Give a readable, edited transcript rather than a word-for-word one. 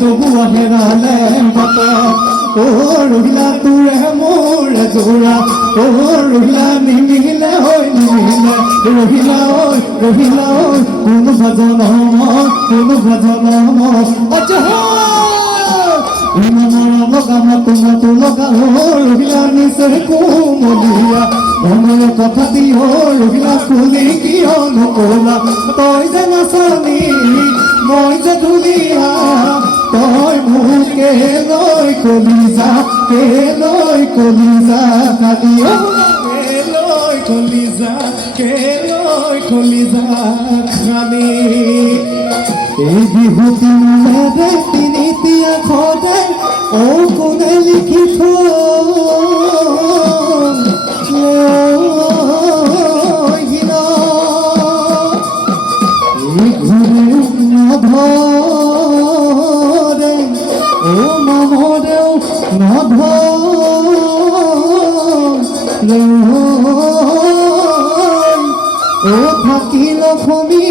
Dobu aherale mata oh rohila tu hai mor jora oh rohila nimile hoy nimile rohila hoy kun bhajan mo acha Imamara loga matu loga oh rohila ni se ko moliya Omar kotha diyo rohila kuli kiyo nokola toy jana sami মই যে দুলিয়া তই মোক কে লয় কলিজা কালিও কে লয় কলিজা খালি এই বিহু তিনিৰে তিনিতিয়া খতে ও কোনে লিখি থৈ ধৰে ও মামৰেও নধৰে ও থাকিল খমি